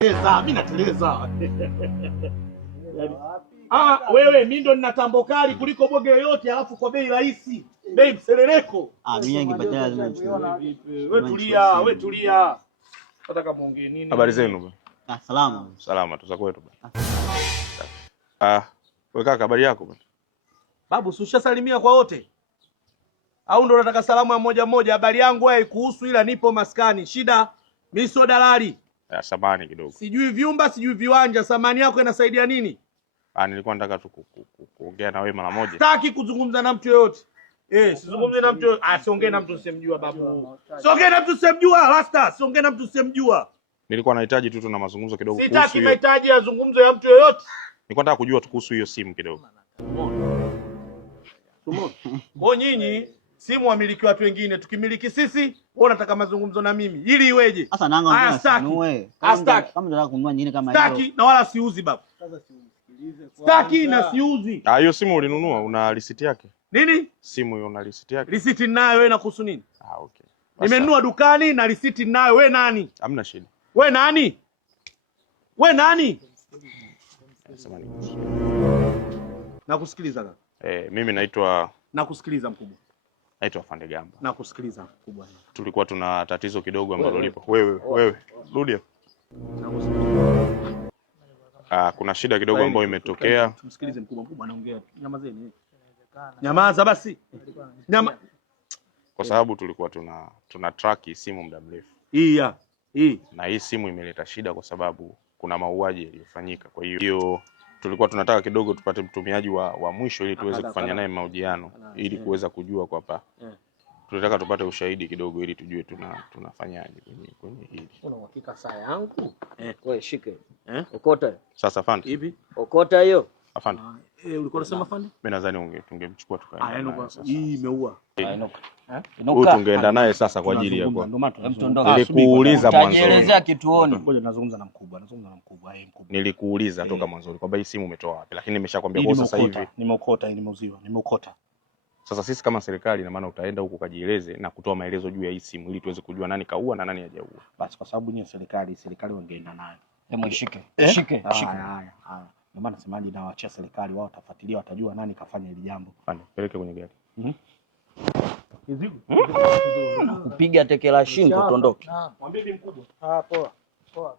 Mimi nateleza. Wewe mimi ndo nina tambo kali kuliko boge yoyote, alafu kwa bei rahisi. Bei mseleleko. Mimi ningepatia lazima wewe tulia. Nataka muongee nini? Habari zenu? Salama. Salama tu za kwetu bwana. Wewe kaka, habari yako bwana? Babu, si ushasalimia kwa wote? Au ndo unataka salamu ya moja moja? Habari yangu wewe kuhusu, ila nipo maskani. Shida mimi sio dalali. Samani kidogo. Sijui vyumba, sijui viwanja. Samani yako inasaidia nini? Nilikuwa nataka tu kuongea na wewe mara moja. Sitaki kuzungumza na mtu yoyote. Sizungumze na mtu. Siongee na mtu usemjua babu. Siongee na mtu usemjua, Rasta. Siongee na mtu usemjua. Nilikuwa nahitaji tu tuna mazungumzo kidogo kuhusu. Sitaki mahitaji ya zungumzo ya mtu yoyote. Nilikuwa nataka kujua tu kuhusu hiyo simu kidogo. Kwa nyinyi simu wamiliki watu wengine, tukimiliki sisi, wewe unataka mazungumzo na mimi. Ili iweje? Sasa nanga ununue. Kama unataka kununua nyingine kama hiyo. Sitaki na wala siuzi babu. Sasa siusikilize kwanza. Sitaki na siuzi. Hiyo simu ulinunua, una receipt yake? Nini? Simu hiyo una receipt yake? Receipt ninayo, wewe inakuhusu nini? Okay. Nimenunua dukani na receipt ninayo, wewe nani? Hamna shida. Wewe nani? Wewe nani? Samani. Nakusikiliza kaka. Mimi naitwa nakusikiliza mkubwa. Naitwa Afande Gamba. Nakusikiliza mkubwa. Tulikuwa tuna tatizo kidogo ambalo lipo. Wewe, rudi hapo. Kuna shida kidogo ambayo imetokea. Tumsikilize mkubwa anaongea. Nyamazeni. Nyamaza basi. Kwa sababu tulikuwa tuna track simu muda mrefu. Hii. Na hii simu imeleta shida kwa sababu kuna mauaji yaliyofanyika. Kwa hiyo tulikuwa tunataka kidogo tupate mtumiaji wa mwisho ili tuweze kufanya naye mahojiano ili kuweza kujua kwamba tunataka tupate ushahidi kidogo ili tujue tunafanyaje kwenye hili. Una uhakika saa yangu? Wewe shike. Okota. Sasa Afande. Hivi? Okota hiyo. Afande. Ulikuwa unasema Afande? Mimi nadhani tungemchukua tukaenda. Hii imeua. Huyu tungeenda naye sasa kwa ajili ya nilikuuliza mwanzo. Utajielezea kituoni. Ngoja nazungumza na mkubwa. Mkubwa. Nilikuuliza toka mwanzo kwamba hii simu umetoa wapi, lakini nimeshakwambia kwa sasa hivi nimeokota, nimeuziwa, nimeokota. Sasa sisi kama serikali, na maana utaenda huko kajieleze na kutoa maelezo juu ya hii simu ili tuweze kujua nani kaua na nani hajaua. Basi kwa sababu ni serikali wangeenda nayo. Hebu shike. Haya. Ndio maana nasemaje, na waachia serikali wao watafuatilia, watajua nani kafanya hili jambo. Afande, peleke kwenye gari. Kupiga teke la shingo tuondoke. Mwambie ni mkubwa. Poa.